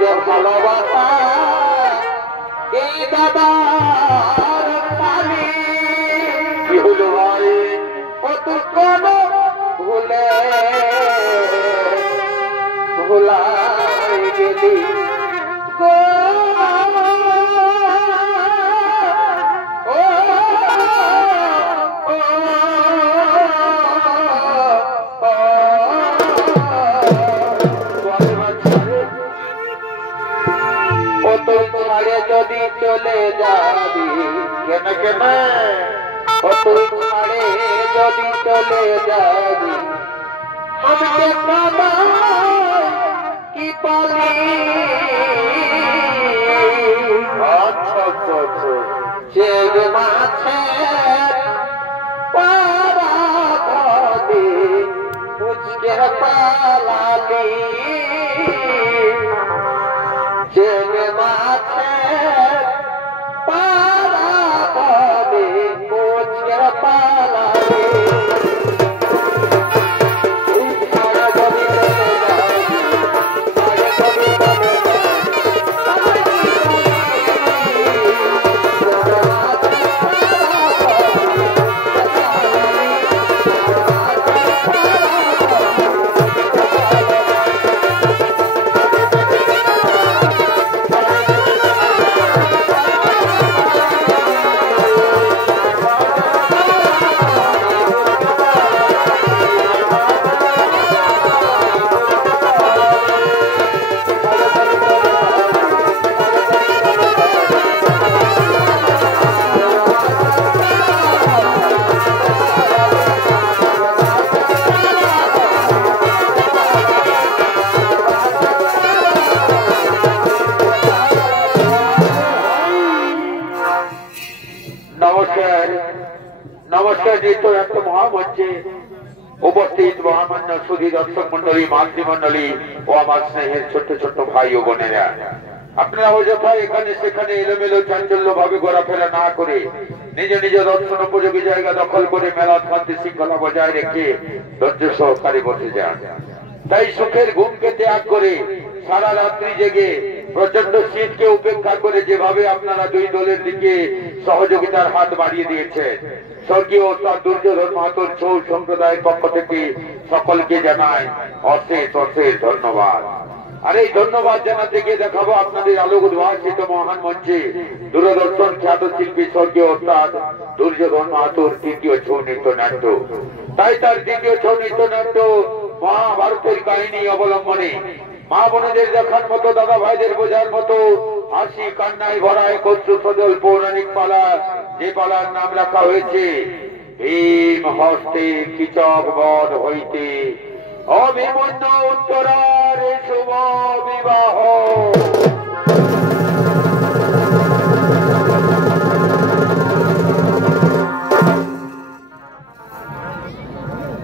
যে ভালোবাসা এই দাদার পানি কি হলো ভাই ও তুই কোন ভুলে ভুলাই গেলি গো যদি চলে যাবি কেন কেন ও তুই ছাড়ে যদি চলে যাবি আমাকে কি পালি আচ্ছা আচ্ছা আচ্ছা যে মাছে পারা ধরে মুচকে পালালি যে মাছে পারা ধরে মুচকে পালালি নমস্কার যেহেতু এত মহামঞ্চে উপস্থিত মহামান্য সুধী দর্শক মন্ডলী মাতৃমন্ডলী ও আমার স্নেহের ছোট্ট ছোট্ট ভাই ও বোনেরা আপনারা অযথা এখানে সেখানে এলোমেলো চাঞ্চল্য ভাবে ঘোরাফেরা না করে নিজ নিজ দর্শন উপযোগী জায়গা দখল করে মেলা শান্তি শৃঙ্খলা বজায় রেখে ধৈর্য সহকারে বসে যান। তাই সুখের ঘুমকে ত্যাগ করে সারা রাত্রি জেগে প্রচন্ড শীতকে উপেক্ষা করে যেভাবে আপনারা দুই দলের দিকে সহযোগিতার হাত বাড়িয়ে দিয়েছেন স্বর্গীয় ওস্তাদ দুর্যোধন মাহাতোর ছৌ সম্প্রদায়ের পক্ষ থেকে সকলকে জানাই অশেষ অশেষ ধন্যবাদ। আর এই ধন্যবাদ জানাতে গিয়ে দেখাবো আপনাদের আলোক উদ্ভাসিত মহান মঞ্চে দূরদর্শন খ্যাত শিল্পী স্বর্গীয় ওস্তাদ দুর্যোধন মাহাতোর তৃতীয় ছৌ নৃত্য নাট্য। তাই তার তৃতীয় ছৌ নৃত্য নাট্য মহাভারতের কাহিনী অবলম্বনে মা বোনেদের দেখার মতো দাদা ভাইদের বোঝার মতো হাসি কান্নায় ভরায় কচু সজল পৌরাণিক পালা যে পালার নাম রাখা হয়েছে ভীম হস্তে কিচক বধ হইতে অভিমন্য উত্তরার শুভ বিবাহ।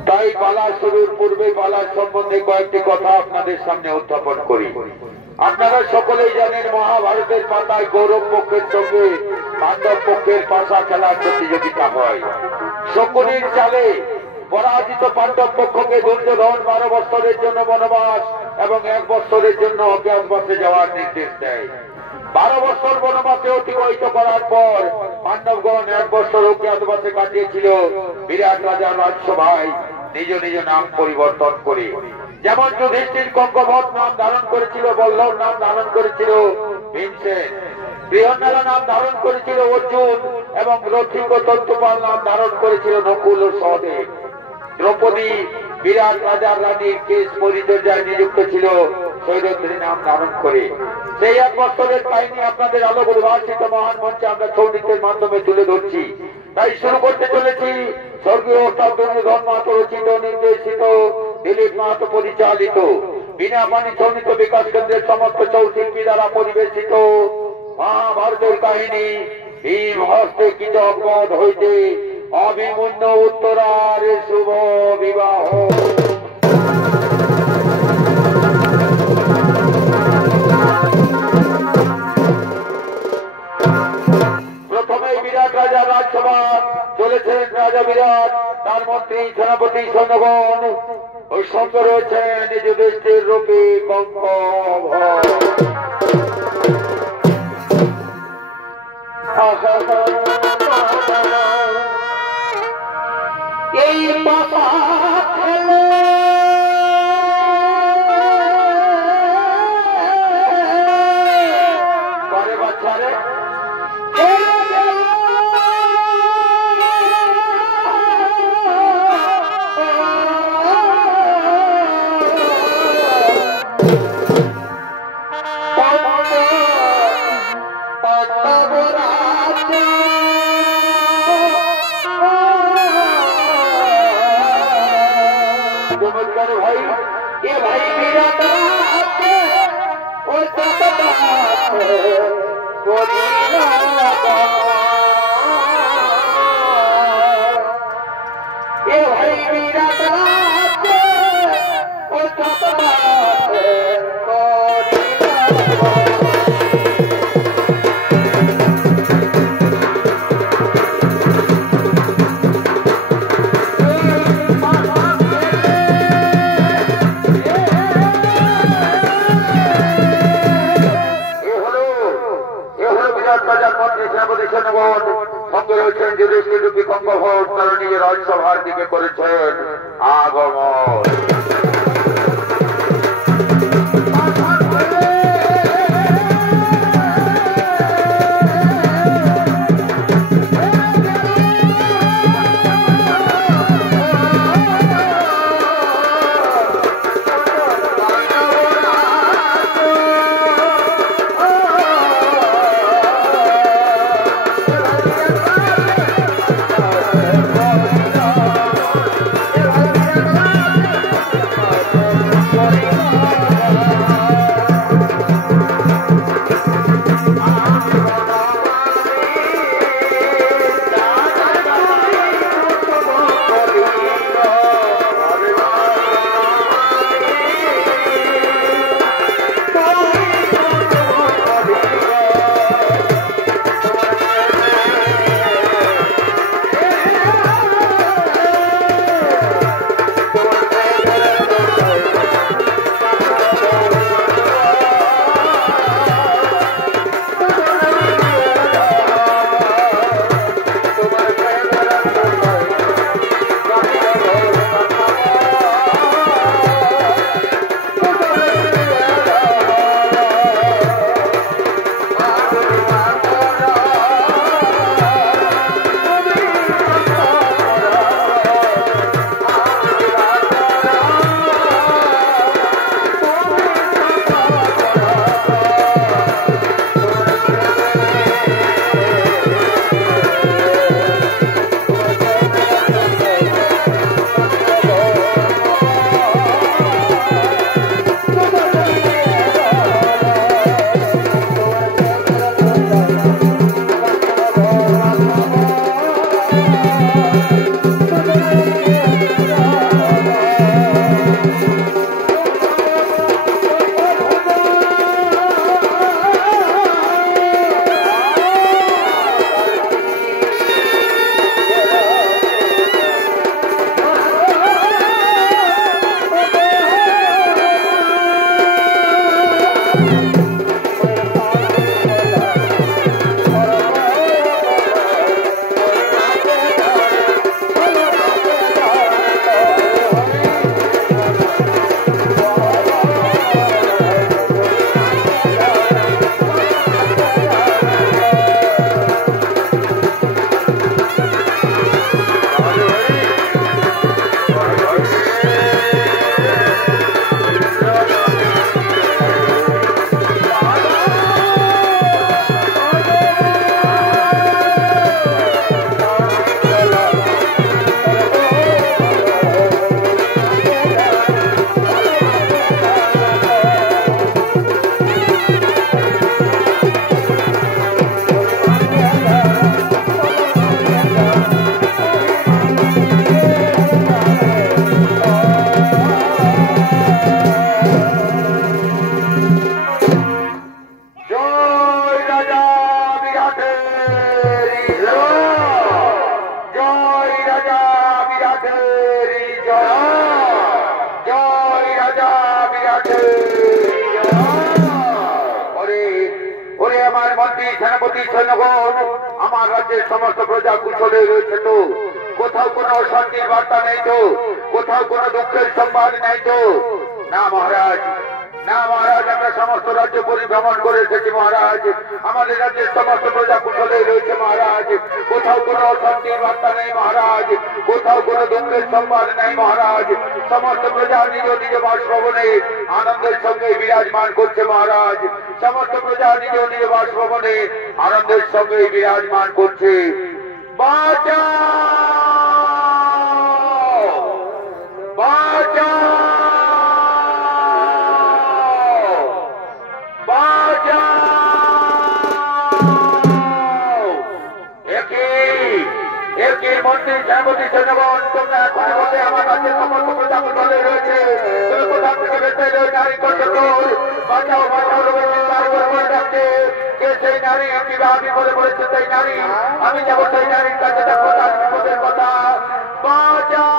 তাই পালা শুরুর পূর্বে পালার সম্বন্ধে কয়েকটি কথা আপনাদের সামনে উত্থাপন করি। আপনারা সকলেই জানেন মহাভারতের পাতায় কৌরব পক্ষের সঙ্গে পাণ্ডব পক্ষের পাশা খেলার প্রতিযোগিতা হয়। শকুনির চালে পরাজিত পাণ্ডব পক্ষকে দুর্যোধন 12 বছরের জন্য বনবাস এবং 1 বছরের জন্য অজ্ঞাতবাসে যাওয়ার নির্দেশ দেয়। 12 বছর বনবাসে অতিবাহিত করার পর পাণ্ডবগণ 1 বছর অজ্ঞাতবাসে কাটিয়েছিল বিরাট রাজার রাজসভায় নিজ নিজ নাম পরিবর্তন করে। যেমন যুধিষ্ঠির কঙ্কবধ নাম ধারণ করেছিল, বল্লভ নাম ধারণ করেছিল ভীমসেন, বৃহন্নলা নাম ধারণ করেছিল অর্জুন এবং রথিক ও তন্তুপাল নাম ধারণ করেছিল নকুল ও সহদেব। দ্রৌপদী বিরাট রাজার রানীর কেশ পরিচর্যায় নিযুক্ত ছিল সৈরন্ধ্রী নাম ধারণ করে। সেই 1 বছরের কাহিনী আপনাদের আলোক উদ্ভাসিত মহান মঞ্চে আমরা ছৌ নৃত্যের মাধ্যমে তুলে ধরছি। তাই শুরু করতে চলেছি স্বর্গীয় ওস্তাদ দুর্যোধন মাহাতো রচিত নির্দেশিত দিলীপ মাহাতো পরিচালিত বিনা পানি ছৌ নৃত্য বিকাশ কেন্দ্রের সমস্ত ছৌ শিল্পী দ্বারা পরিবেশিত মহাভারতের কাহিনী ভীম হস্তে কিচক বধ হইতে অভিমন্য উত্তরার শুভ বিবাহ। প্রথমেই বিরাট রাজার রাজসভা চলেছেন। রাজা বিরাট, তার মন্ত্রী সেনাপতি সৈন্যগণ ওই সঙ্গে রয়েছেন যুধিষ্ঠির রূপী কঙ্কবধ। এই পাতা খেলে করে বাচ্চারে भाई ये भाई मेरा ये भाई मेरा রাজ্যসভার দিকে করেছেন আগমন। আমার রাজ্যের সমস্ত প্রজা কুশলে রয়েছে তো? কোথাও কোনো অশান্তির বার্তা নেই তো? কোথাও কোনো দুঃখের সংবাদ নেই তো? না মহারাজ, না মহারাজ, আমরা সমস্ত রাজ্য পরিভ্রমণ করে এসেছি মহারাজ। আমাদের রাজ্যের সমস্ত প্রজা কুশলে রয়েছে মহারাজ। কোথাও কোনো অশান্তির বার্তা নেই মহারাজ, কোথাও কোনো দুঃখের সংবাদ নেই মহারাজ। সমস্ত প্রজা নিজ নিজ বাসভবনে আনন্দের সঙ্গে বিরাজমান করছে মহারাজ। সমস্ত প্রজা নিজ নিজ বাসভবনে আনন্দের সঙ্গে বিরাজমান করছে। বাঁচাও, বাঁচাও, মন্ত্রী সেনাপতি সৈন্যগণ, তোমরা এখন বসে আমার রাজ্যের সমস্ত প্রজা কুশলে রয়েছে। তুমি কোথা থেকে বেঁচে নারী করছো? বাঁচাও, বাঁচাও, করে ডাকছে। কে সেই নারী? কিভাবে বিপদে পড়েছে সেই নারী? আমি যাবো সেই নারীর কাছে, দেখো তার বিপদের কথা। বাঁচাও।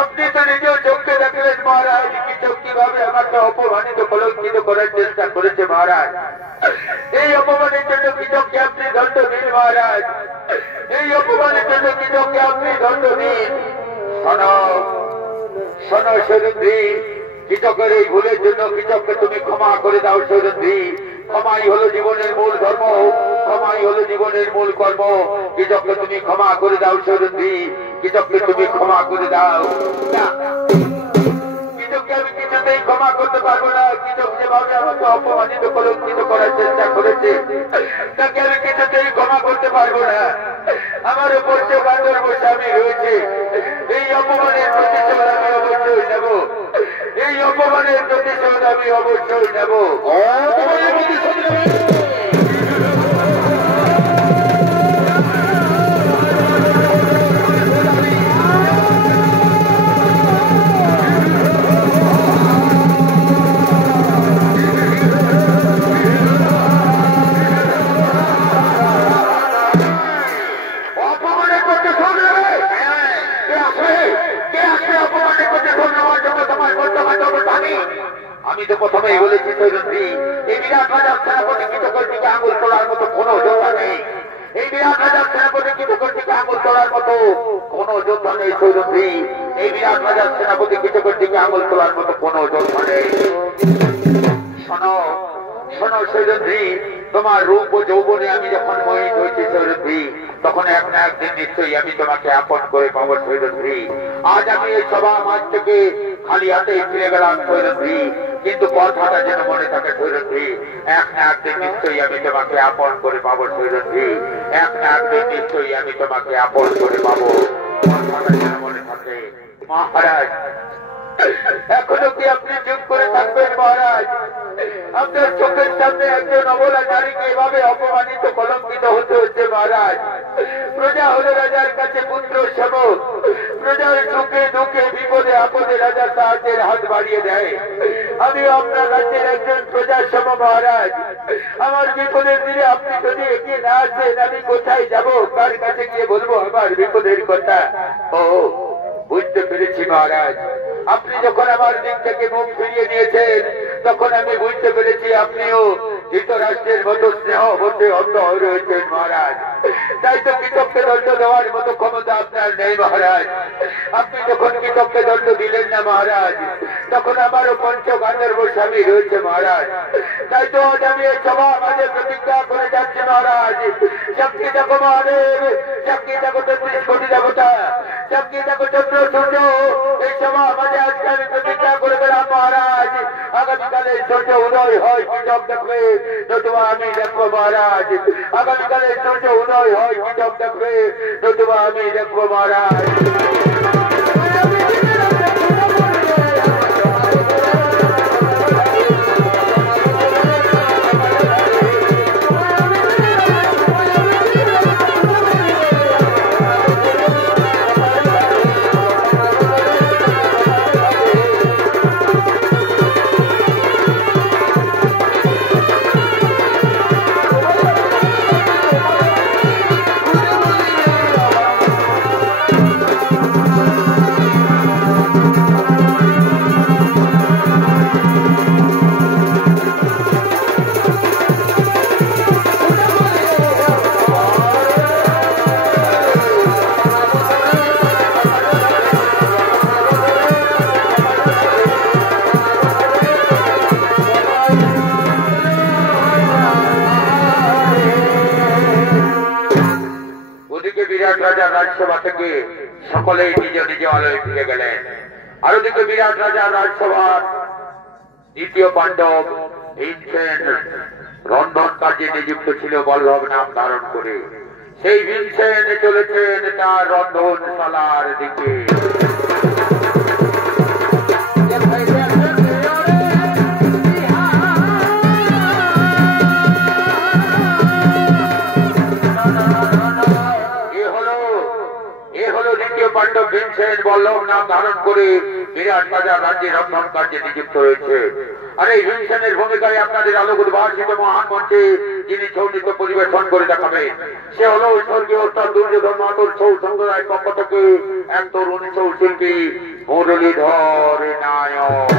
আপনি তো নিজেও চোখে দেখলেন মহারাজ, কিছু কিভাবে আমাকে অপমানিত কলঙ্কিত করার চেষ্টা করেছে মহারাজ। এই অপমানের জন্য কিচককে আপনি দণ্ড দিন মহারাজ, এই অপমানের জন্য কিচককে আপনি দণ্ড দিন। শোনো, শোনো সৈরন্ধ্রী, কিচকের এই ভুলের জন্য কিচককে তুমি ক্ষমা করে দাও সৈরন্ধ্রী। ক্ষমাই হলো জীবনের মূল ধর্ম, ক্ষমাই হলো জীবনের মূল কর্ম। কিচককে তুমি ক্ষমা করে দাও সৈরন্ধ্রী, কিচককে তুমি ক্ষমা করে দাও। কিচককে আমি কিছুতেই ক্ষমা করতে পারবো না। কিচক যেভাবে আমাকে অপমানিত কলঙ্কিত করার চেষ্টা করেছে, তাকে আমি কিছুতেই ক্ষমা করতে পারবো না। আমার উপর যে বান্দর স্বামী রয়েছে, এই অপমানের প্রতিশোধ আমি অবশ্যই নেব। এই অপমানের প্রতিশোধ আমি অবশ্যই নেব। অপমানের প্রতিশোধ নেব। আমি তো প্রথমেই বলেছি সৈরন্ধ্রী, এই বিরাট রাজার সেনাপতি কিচকের দিকে আঙুল তোলার মতো কোনো যোদ্ধা নেই। এই বিরাট রাজার সেনাপতি কিচকের দিকে আঙুল তোলার মতো কোনো যোদ্ধা নেই সৈরন্ধ্রী। এই বিরাট রাজার সেনাপতি কিচকের দিকে আঙুল তোলার মতো কোনো যোদ্ধা নেই। শোনো, শোনো সৈরন্ধ্রী, তোমার রূপ ও যৌবনে আমি যখন মোহিত হয়েছি সৈরন্ধ্রী, তখন এক না একদিন নিশ্চয়ই আমি তোমাকে আপন করে পাবো সৈরন্ধ্রী। আজ আমি এই সভা মাঝ থেকে খালি হাতে ফিরে গেলাম সৈরন্ধ্রী, কিন্তু কথাটা যেন মনে থাকে সৈরন্ধ্রী, এক না একদিন নিশ্চয়ই আমি তোমাকে আপন করে পাবো সৈরন্ধ্রী। এক না একদিন নিশ্চয়ই আমি তোমাকে আপন করে পাবো, কথাটা যেন মনে থাকে। মহারাজ, এখনো কি আপনি চুপ করে থাকবেন মহারাজ? আপনার চোখের সামনে একজন অবলা নারীকে এভাবে অপমানিত কলঙ্কিত হতে হচ্ছে মহারাজ। প্রজা হলো রাজার কাছে পুত্র সেবক, প্রজার সুখে দুঃখে বিপদে আপদে রাজার সাহায্যের হাত বাড়িয়ে দেয়। আমি আপনার রাজ্যের একজন প্রজার সম মহারাজ। আমার বিপদের দিনে আপনি যদি এগিয়ে না আসেন, আমি কোথায় যাব? কার কাছে গিয়ে বলবো আমার বিপদের কথা? ও বুঝতে পেরেছি মহারাজ, আপনি যখন আমার দিক থেকে মুখ ফিরিয়ে নিয়েছেন, তখন আমি বুঝতে পেরেছি আপনিও ধৃতরাষ্ট্রের মতো স্নেহ হতে অন্ধ হয়ে রয়েছেন মহারাজ। তাই তো কৃতজ্ঞে দণ্ড দেওয়ার মতো ক্ষমতা আপনার নেই মহারাজ। আপনি যখন কৃতজ্ঞে দণ্ড দিলেন না মহারাজ, তখন আমারও পঞ্চগান্ধর্ব স্বামী রয়েছে মহারাজ। তাই তো আজ আমি এই সভা মাঝে প্রতিজ্ঞা করে যাচ্ছি মহারাজ, শক্তি দেখো মহাদেব, শক্তি দেখো 33 কোটি দেবতা, শক্তি দেখো চন্দ্র সূর্য, এই সভা মাঝে আজকে আমি প্রতিজ্ঞা করে গেলাম মহারাজ, আগামীকালে সূর্য উদয় হয় কৃতজ্ঞ দেখবে, নতুবা আমি দেখবো মহারাজ। আগামীকালে সূর্য উদয় হয় কৃতজ্ঞ দেখবে, নতুবা আমি দেখবো মহারাজ। রাজসভা থেকে সকলেই নিজ নিজ আলোয় ফিরে গেলেন। আর ওদিকে বিরাট রাজা রাজসভার দ্বিতীয় পাণ্ডব ভীমসেন রন্ধন কাজে নিযুক্ত ছিল বল্লভ নাম ধারণ করে। সেই ভীমসেন চলেছেন তার রন্ধনশালার দিকে। পাণ্ডব ভীমসেন বল্লভ নাম ধারণ করে বিরাট রাজা রাজ্যে রন্ধন কার্যে নিযুক্ত হয়েছে। আর এই ভীমসেনের ভূমিকায় আপনাদের আলোক উদ্ভাসিত মহান মঞ্চে যিনি সৌনিত পরিবেশন করে দেখাবেন, সে হল স্বর্গীয় উত্তর দুর্যোধন মাতুর ছৌ সংগ্রহের পক্ষ থেকে এক তরুণ ছৌ শিল্পী মুরলীধর নায়ক।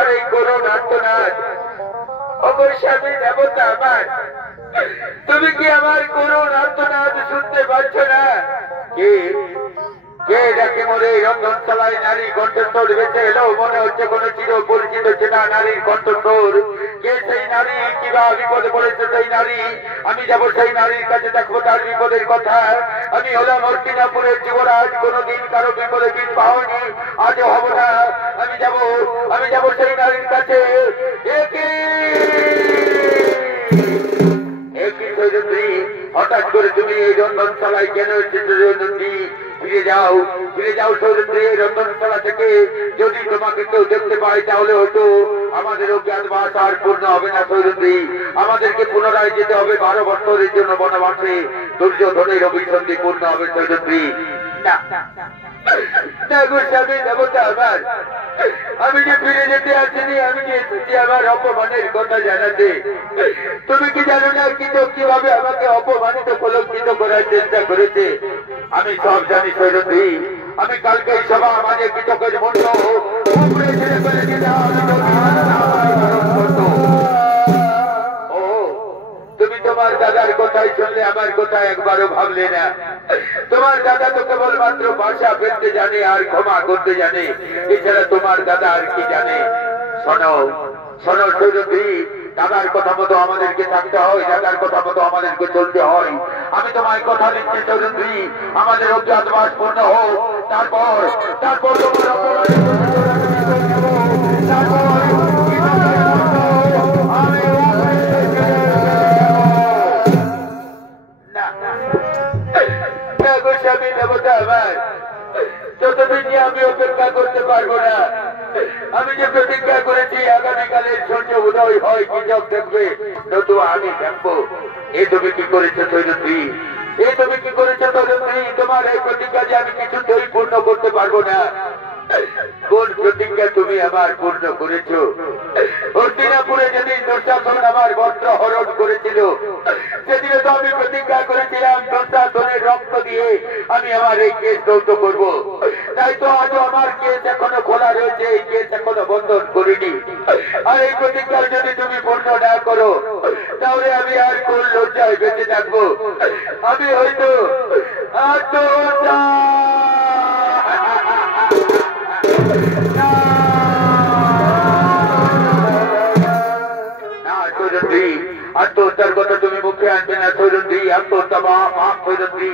আমার এই করুণ আর্তনাদ। ওগো স্বামী দেবতা আমার, তুমি কি আমার করুণ আর্তনাদ শুনতে পাচ্ছ না? কে কে ডাকে মোরে রন্ধনশালায় নারী কণ্ঠস্বর বেঁচে এলো, মনে হচ্ছে কোন চির পরিচিত চেনা নারীর কণ্ঠস্বর। কে সেই নারী, কিবা বিপদে পড়েছে সেই নারী? আমি যাব সেই নারীর কাছে, দেখবো তার বিপদের কথা। আমি হলাম হস্তিনাপুরের যুবরাজ, কোনদিন কারো বিপদে কিছু পাওনি, আজও হব না। আমি যাব সেই নারীর কাছে। হঠাৎ করে তুমি এই রন্ধনশালায় কেন এসেছো জয়ন্তী? ফিরে যাও সৌরন্দ্রী এই রন্ধনশালা থেকে। যদি তোমাকে কেউ দেখতে পায় তাহলে হয়তো আমাদের অজ্ঞাতবাস আর পূর্ণ হবে না সৌরন্দ্রী। আমাদেরকে পুনরায় যেতে হবে 12 বছরের জন্য বনবাসে। দুর্যোধনের অভিসন্ধি পূর্ণ হবে সৌরন্দ্রী। আমি যে ফিরে যেতে আসিনি, আমি যে এসেছি আমার অপমানের কথা জানাতে। তুমি কি জানো না কিভাবে আমাকে অপমানিত কলঙ্কিত করার চেষ্টা করেছে? আমি সব জানি সৈরন্দ্রী। আমি কালকে সভা মাঝে কৃতকের মূল্য উপরে ছেড়ে ফেলে দিলাম। তুমি তোমার দাদার কথাই শুনলে, আমার কথা একবারও ভাবলে না। তোমার দাদা তো কেবলমাত্র ভাষা ফেলতে জানে আর ক্ষমা করতে জানে, এছাড়া তোমার দাদা আর কি জানে? শোনো সৈরন্দ্রী, দাদার কথা মতো আমাদেরকে থাকতে হয়, দাদার কথা মতো আমাদেরকে চলতে হয়। আমি তোমায় কথা দিচ্ছি সৈরন্দ্রী, আমাদের অজ্ঞাতবাস পূর্ণ হোক, তারপর যতদিন আমি অপেক্ষা করতে পারবো না। আমি যে প্রতিজ্ঞা করেছি আগামীকালের সূর্য উদয় হয় কৃষক দেখবে, নতুবা আমি দেখবো। এ তুমি কি করেছো সৈরন্দ্রী? তোমার এই প্রতিজ্ঞা যে আমি কিছুতেই পূর্ণ করতে পারবো না। কোন প্রতিজ্ঞা তুমি আমার পূর্ণ করেছো? হস্তিনাপুরে যেদিন দুঃশাসন আমার বস্ত্র হরণ করেছিল, সেদিনে তো আমি প্রতিজ্ঞা করেছিলাম দুঃশাসনের রক্ত দিয়ে আমি আমার এই কেস দৌত করবো। তাই তো আজও আমার কেস এখনো খোলা রয়েছে, এই কেস এখনো বন্ধন করিনি। আর এই প্রতিজ্ঞা যদি তুমি পূর্ণ না করো, তাহলে আমি আর কোন লজ্জায় বেঁচে থাকবো? আমি হয়তো আত্মহত্যার কথা তুমি মুখে আনবে না সৈরন্দ্রী। আত্মহত্যা পাপ সৈরন্দ্রী,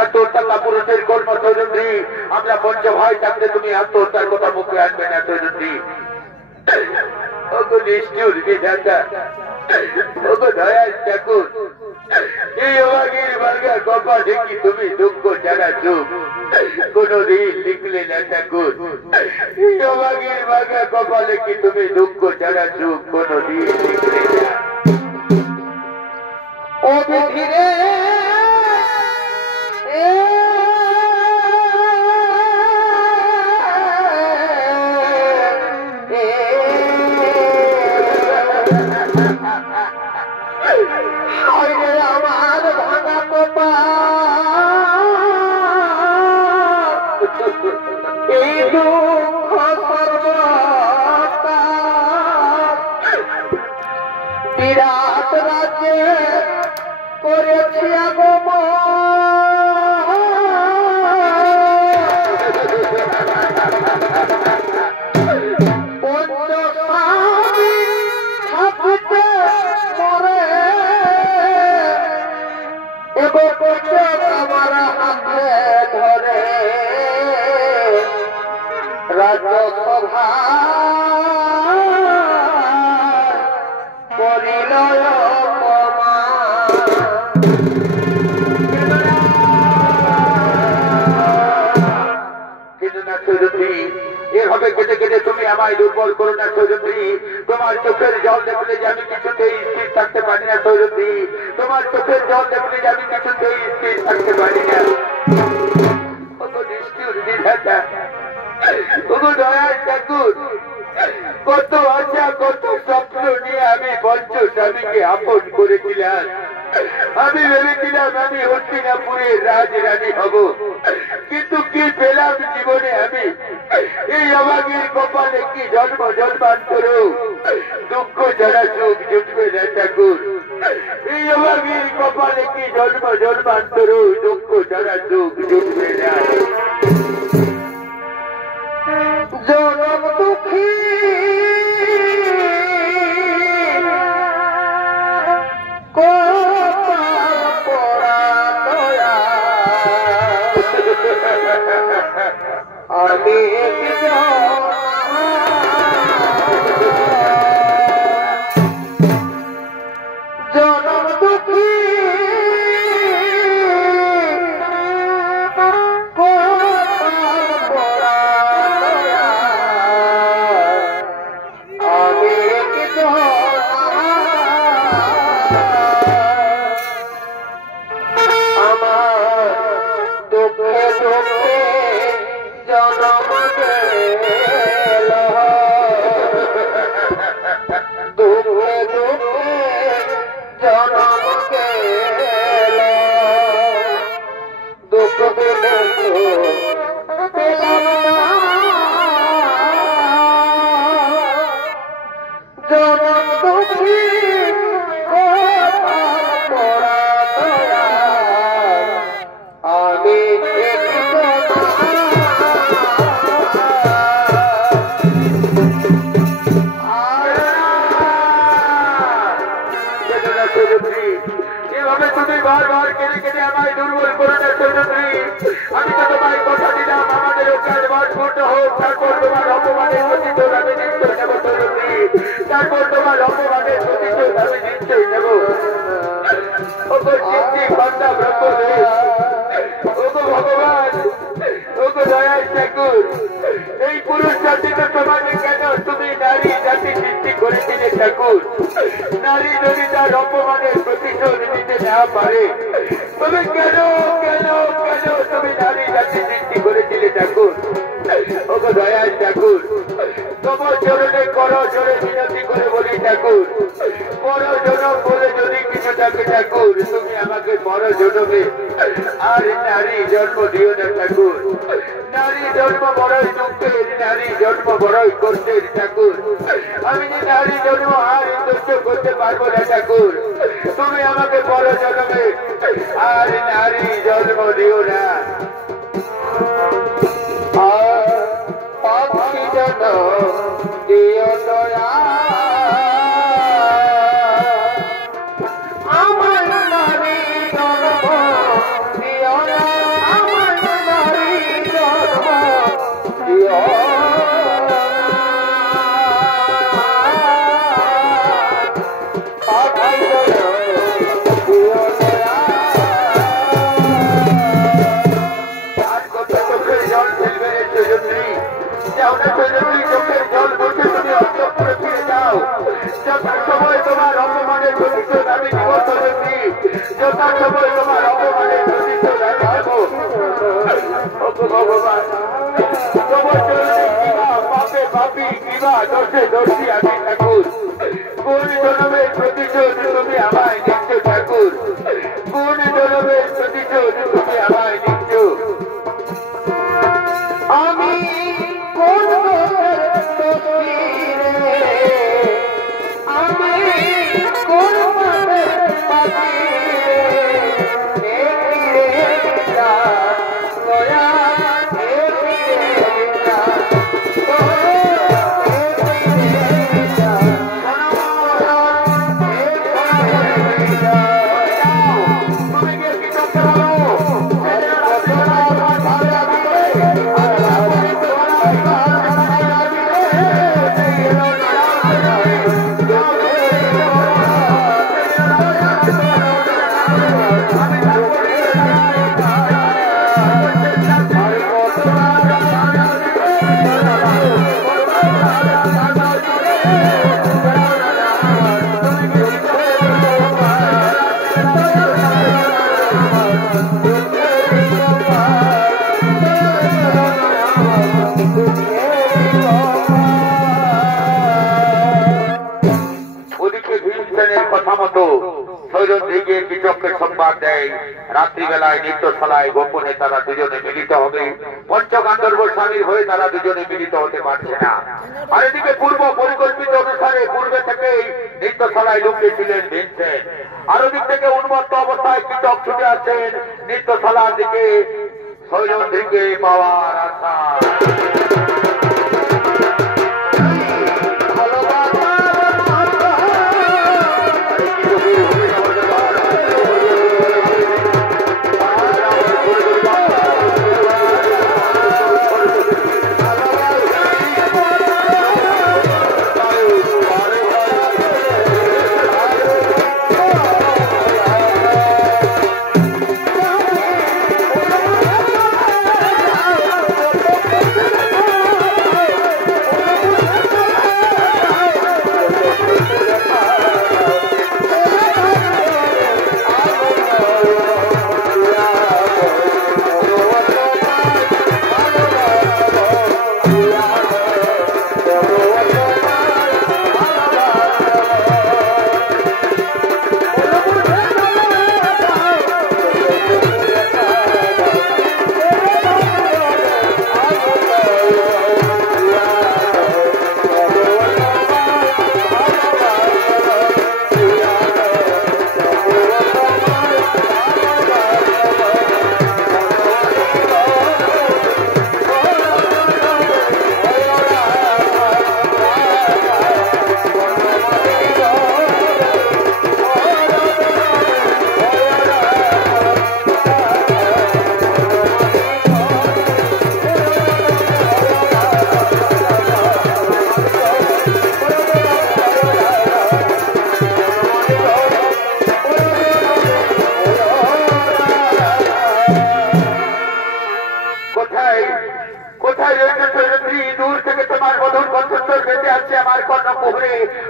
আত্মহত্যা কাপুরুষের কর্ম সৈরন্দ্রী। আমরা পঞ্চ ভাই থাকতে তুমি আত্মহত্যার কথা মুখে আনবে না সৈরন্দ্রী। ওগো নিষ্ঠুর বিধাতা, ওগো দয়াল ঠাকুর, এই অভাগীর ভাগা কপালে কি তুমি দুঃখ ছাড়া সুখ কোনদিন লিখলে না ঠাকুর? এই অভাগীর ভাগা কপালে কি তুমি দুঃখ ছাড়া সুখ কোনদিন লিখলে না? ও বিধিরে আমার ভাঙা কপাল, এই দুঃখ বিরাট রাজ্যে করেছি আমার হাতে ধরে রাজ্যসভা করিল এভাবে কেটে কেটে তুমি আমায় দুর্বল করো না সৈরন্দ্রী। তোমার চোখের জল দেখলে যে আমি কিছুতেই স্থির থাকতে পারি না সৈরন্দ্রী। তোমার চোখের জল দেখলে যে আমি কিছুতেই স্থির থাকতে পারি না। দয়াল ঠাকুর, কত আশা কত স্বপ্ন নিয়ে আমি পঞ্চ স্বামীকে আপন করেছিলাম, আমি ভেবেছিলাম আমি হস্তিনাপুরে রাজরানী হব, কিন্তু কি পেলাম জীবনে আমি? এই অভাগীর কপালে কি জন্ম জন্মান্তরেও দুঃখ ছাড়া সুখ জুটবে না ঠাকুর। এই অভাগীর কপালে কি জন্ম জন্মান্তরেও দুঃখ ছাড়া সুখ জুটবে না। জনম দুঃখী আমি জনম দুঃখী এই পুরুষ জাতিকে সমাজে কেন তুমি নারী জাতি সৃষ্টি করেছিলে ঠাকুর? নারী যদি তার অপমানের প্রতিশোধ নিতে না পারে তবে কেন কেন কেন তুমি নারী জাতি সৃষ্টি করেছিলে ঠাকুর? ওগো দয়াল ঠাকুর, তোমার চরণে করো জোরে বিনতি করে বলি ঠাকুর, বড় জনম বলে যদি কিছু থাকে ঠাকুর, তুমি আমাকে বড় জনমে আর নারী জন্ম দিও না ঠাকুর। নারী জন্ম বড়ই দুঃখের, নারী জন্ম বড়ই কষ্টের ঠাকুর। আমি যে নারী জন্ম আর সহ্য করতে পারবো না ঠাকুর, তুমি আমাকে বড় জন্মে আর নারী জন্ম দিও না। পাখি জন্ম দিও দয়া আমার নারী জন্ম দিও না, আমার নারী জন্ম দিও পাখি জন্ম দিও দয়া। আর কত চোখের জল ফেলবে সজনী, যাও না সজনী, চোখের জল মুছে তুমি অন্তঃপুরে ফিরে যাও। যথার সময় তোমার অপমানের প্রতিশোধ আমি নিব সজনী, যথার সময় তোমার অপমানের প্রতিশোধ আমি নেব। ভগবান তোমার চরণে কিবা পাপে পাপি কিবা দোষে দোষী আমি ঠাকুর। কোন জনমের প্রতিশোধ তুমি আমায় নিচ্ছ ঠাকুর? কোন জনমের প্রতিশোধ তুমি আমায় নিচ্ছ? আমি কোন দোষী রে, আমি কোন পাপী রে, দয়া সৈরন্ধ্রীকে কৃষককে সংবাদ দেয় রাত্রিবেলায় নৃত্যশালায় গোপনে তারা দুজনে মিলিত হবে। পঞ্চগান্ধর্ব স্বামীর হয়ে তারা দুজনে মিলিত হতে পারছে না। আর এদিকে পূর্ব পরিকল্পিত অনুসারে পূর্বে থেকেই নৃত্যশালায় লুকিয়েছিলেন ভিনসেন্ট। আর ওদিক থেকে উন্মত্ত অবস্থায় কৃষক ছুটে আসছেন নৃত্যশালার দিকে সৈরন্ধ্রীকে পাওয়ার আশা।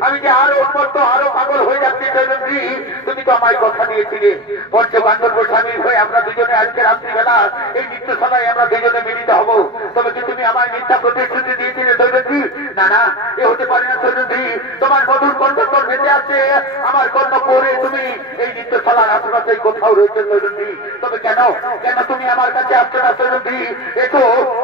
আমি যে আরো উন্মত্ত আরো পাগল হয়ে যাচ্ছি সৈরন্ধ্রী, তুমি তো আমায় কথা দিয়েছিলে পঞ্চগান্ধর্ব স্বামীর হয়ে আমরা দুজনে আজকে রাত্রিবেলা এই নৃত্যশালায় আমরা দুজনে মিলিত হব। তবে কি তুমি আমায় মিথ্যা প্রতিশ্রুতি দিয়েছিলে সৈরন্ধ্রী? না না, এ হতে পারে না সৈরন্ধ্রী। তোমার মধুর কণ্ঠস্বর ভেসে আছে আমার কর্ণ করে তুমি এই নৃত্যশালার আশেপাশে কোথাও রয়েছে সৈরন্ধ্রী। তবে কেন কেন তুমি আমার কাছে আসছো না সৈরন্ধ্রী? এসো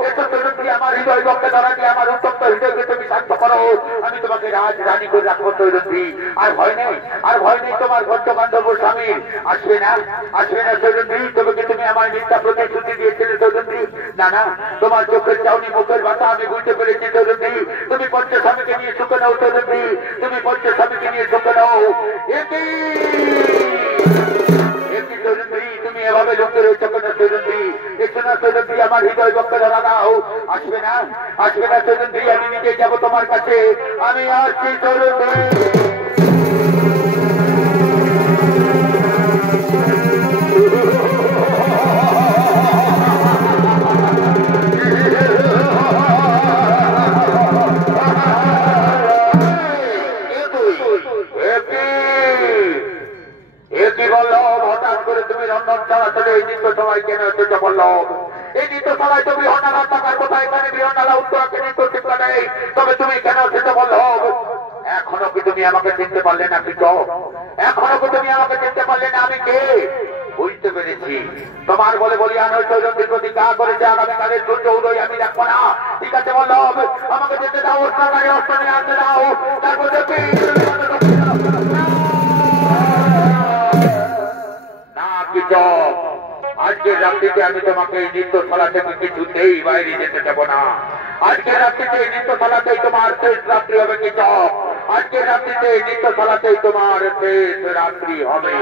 এসো সৈরন্ধ্রী, আমার হৃদয় বক্ষে ধরা দিয়ে আমার উত্তপ্ত হৃদয়কে তুমি শান্ত করো। আমি তোমাকে রাজ রানী করে রাখবো সৈরন্ধ্রী। আর ভয় নেই, আর ভয় নেই তোমার পঞ্চগান্ধর্ব স্বামীর। আসবে না সৈরন্ধ্রী। তবে কি তুমি আমার মিথ্যা প্রতিশ্রুতি দিয়েছিলে সৈরন্ধ্রী? না না, তোমার চোখের চাউনি মুখের ভাষা আমি বুঝতে পেরেছি সৈরন্ধ্রী। তুমি পঞ্চস্বামীকে নিয়ে সুখে নাও সৈরন্ধ্রী, তুমি পঞ্চস্বামীকে নিয়ে সুখে নাও। একই সৈরন্ধ্রী, তুমি এভাবে লুকিয়ে রয়েছে কেন সৈরন্ধ্রী? এসো না সৈরন্ধ্রী, আমার হৃদয় বক্ষে ধরা দাও। আসবে না সৈরন্ধ্রী, আমি নিজে যাবো তোমার কাছে। আমি আসছি সৈরন্ধ্রী। তুমি রন্ধন ছাড়া চলে এই নৃত্যশালায় কেন এসেছো বললো? এই নৃত্যশালায় তো বৃহন্নালার টাকার কথা, এখানে বৃহন্নালা উত্তরাকে নৃত্য শিক্ষা নেই। তবে তুমি কেন এসেছো বললো? এখনো কি তুমি আমাকে চিনতে পারলে না? কি এখনো কি তুমি আমাকে চিনতে পারলে না? আমি কে? বুঝতে পেরেছি, তোমার বলে বলিয়ান ওই সৈরন্ধ্রীর প্রতি কা করেছে আগামীকালের সূর্য উদয় আমি রাখবো না। ঠিক আছে বললো, আমাকে যেতে দাও, অস্ত্র নিয়ে আসতে দাও। তারপর দেখি আজকের রাত্রিতে আমি তোমাকে এই নৃত্যশালা থেকে কিছুতেই বাইরে যেতে দেব না। আজকের রাত্রিতে এই নৃত্যশালাতেই তোমার শেষ রাত্রি হবে। কৃষক, আজকের রাত্রিতে এই নৃত্যশালাতেই তোমার শেষ রাত্রি হবে।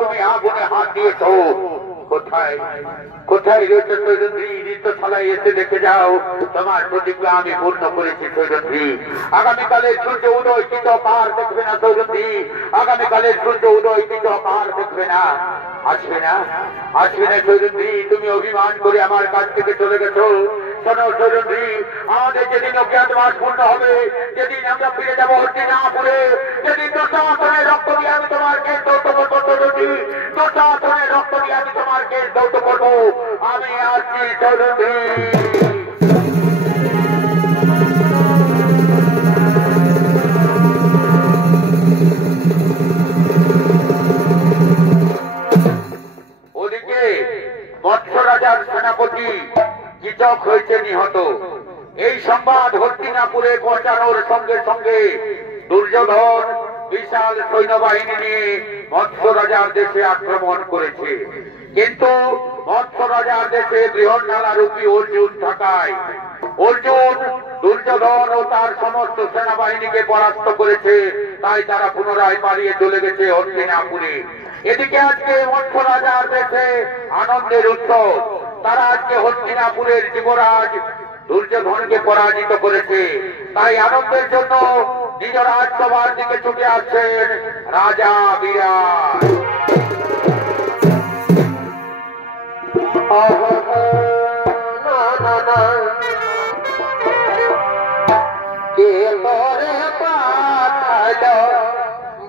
তুমি আগুনে হাত দিয়েছ। কোথায় কোথায় রয়েছে সৈরন্দ্রী? ঋতুশালায় এসে দেখে যাও, তোমার প্রতিজ্ঞা আমি পূর্ণ করেছি সৈরন্দ্রী। আগামীকালের সূর্য উদয় কিছু কার দেখবে না সৈরন্দ্রী, আগামীকালের সূর্য উদয় কিছু কার দেখবে না। আসবে না, আসবে না সৈরন্দ্রী, তুমি অভিমান করে আমার কাছ থেকে চলে গেছো। শোনো সৈরন্দ্রী, আমাদের যেদিন অজ্ঞাতবাস পূর্ণ হবে, যেদিন আমরা ফিরে যাবো হস্তিনাপুরে, যেদিন দশাসনের রক্ত দিয়ে আমি তোমার কেস দৌত করবো সৈরন্দ্রী, দশাসনের রক্ত দিয়ে আমি তোমার কেস দৌত করবো। আমি আসছি সৈরন্দ্রী। ওদিকে মৎস্য রাজার সেনাপতি কীচক হয়েছে নিহত। এই সংবাদ হস্তিনাপুরে পৌঁছানোর সঙ্গে সঙ্গে দুর্যোধন বিশাল সৈন্যবাহিনী নিয়ে মৎস্য রাজার দেশে আক্রমণ করেছে। কিন্তু মৎস্য রাজার দেশে বৃহন্নালা রূপী অর্জুন থাকায় অর্জুন দুর্যোধন ও তার সমস্ত সেনাবাহিনীকে পরাস্ত করেছে। তাই তারা পুনরায় পালিয়ে চলে গেছে হস্তিনাপুরে। এদিকে আজকে মৎস্য রাজার দেশে আনন্দের উৎসব। তারা আজকে হস্তিনাপুরের যুবরাজ দুর্যোধনকে পরাজিত করেছে। তাই আনন্দের জন্য নিজ রাজসভার দিকে ছুটে আসছেন রাজা বিরাট। কে তোরে পাঠালো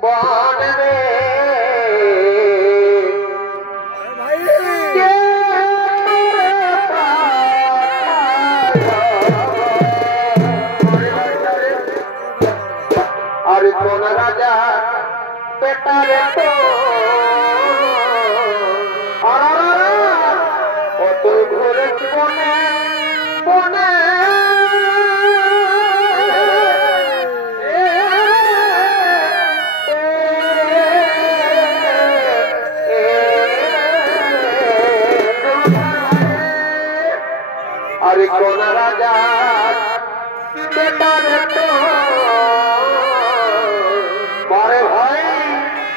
বন রে, আরে কোন রাজা পেটারে তো কত ঘুরে বনে বনে, আরে কোন রাজা পেটারে তো মারে ভাই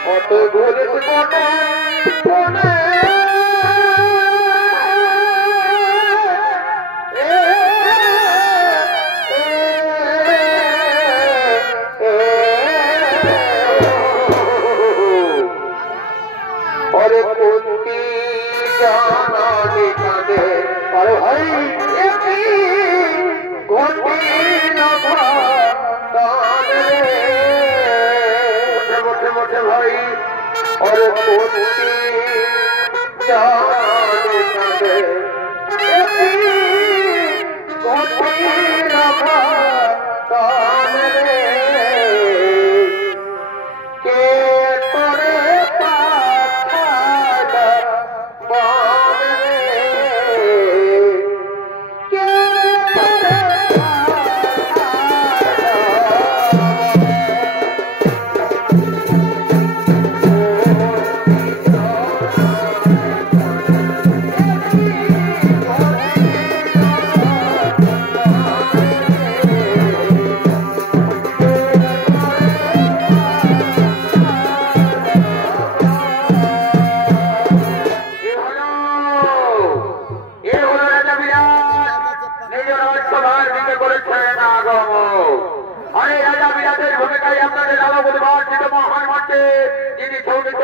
কত ঘুরে বনে বনে, अरे कुंती जाना निकाले अरे भाई घोटी मोटे मोटे भाई अरे कुंती जाना निकाले घोटी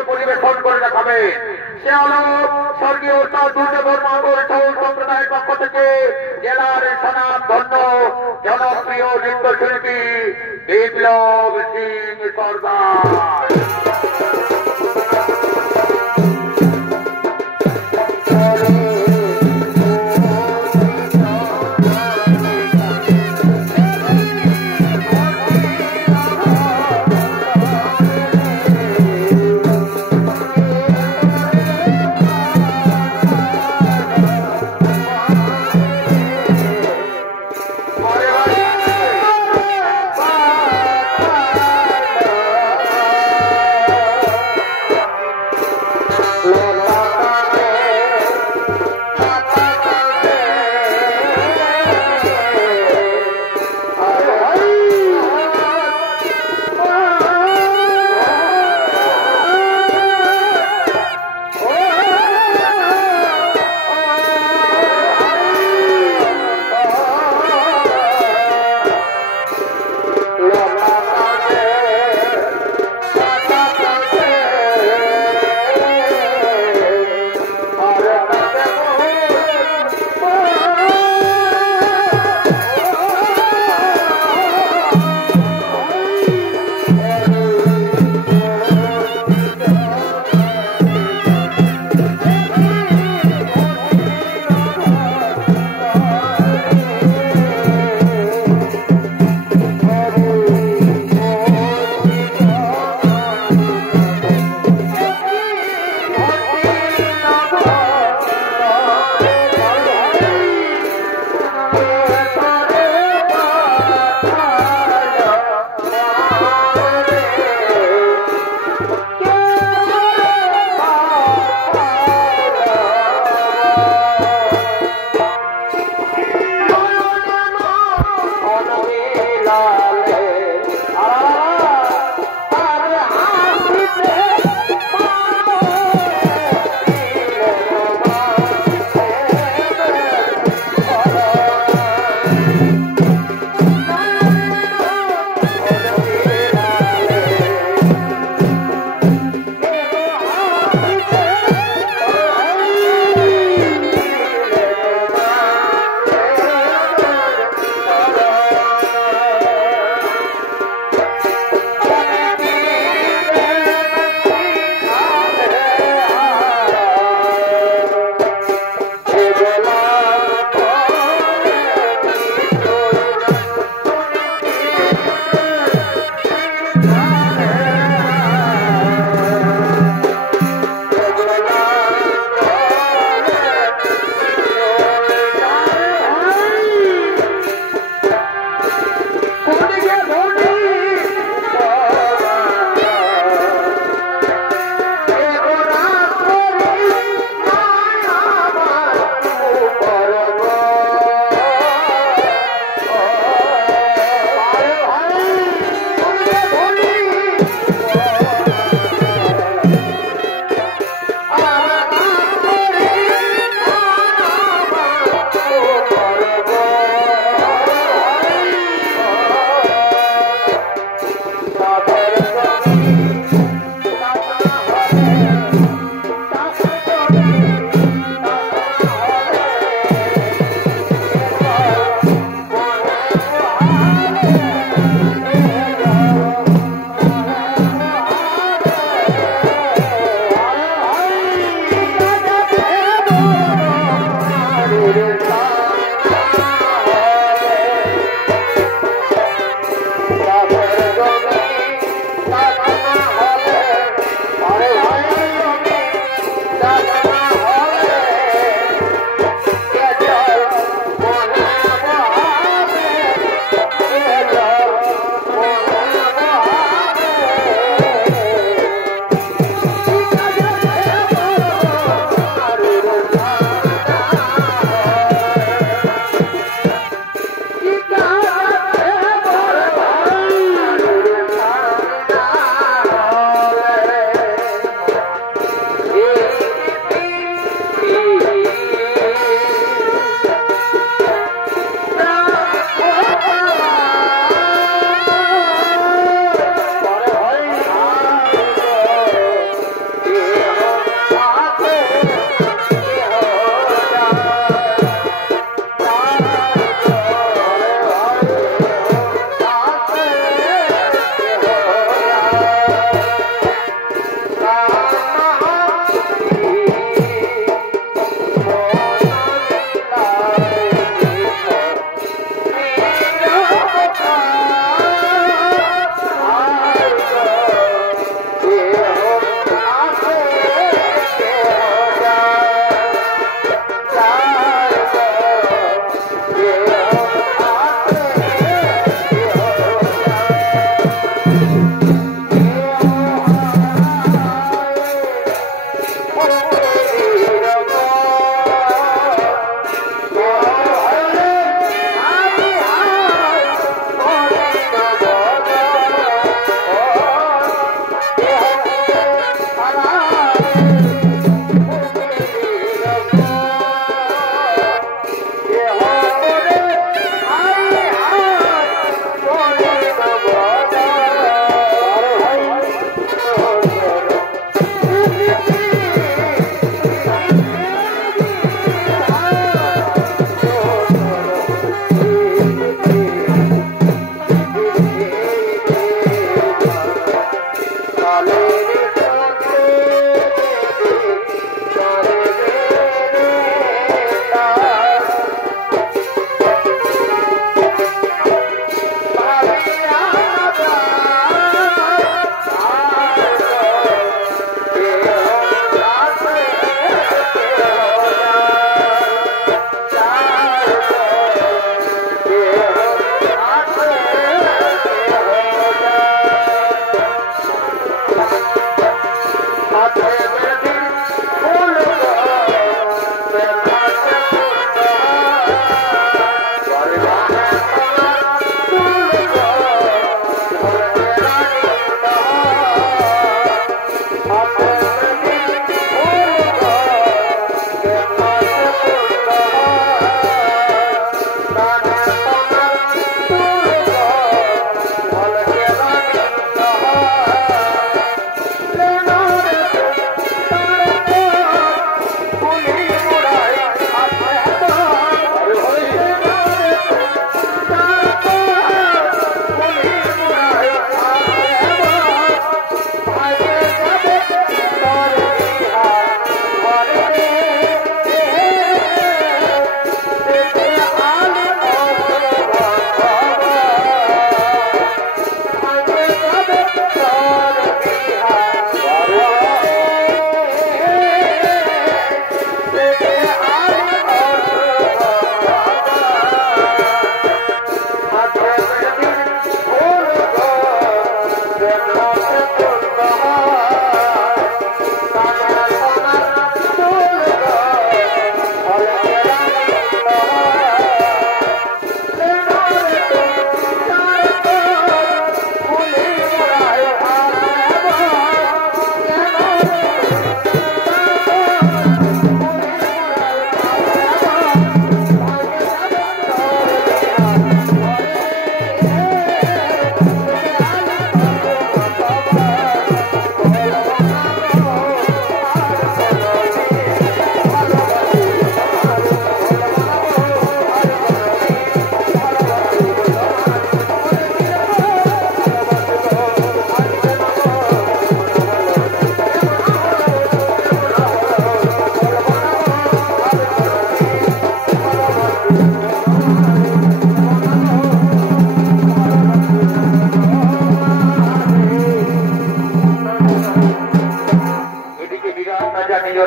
পরিবেশন করে দেখাবে সে হলো স্বর্গীয় দুর্যোধন মাহাতোর ছৌ সম্প্রদায়ের পক্ষ থেকে জেলার স্বনাম ধন্য জনপ্রিয় নৃত্যশিল্পী বিপ্লব সিং সরদার।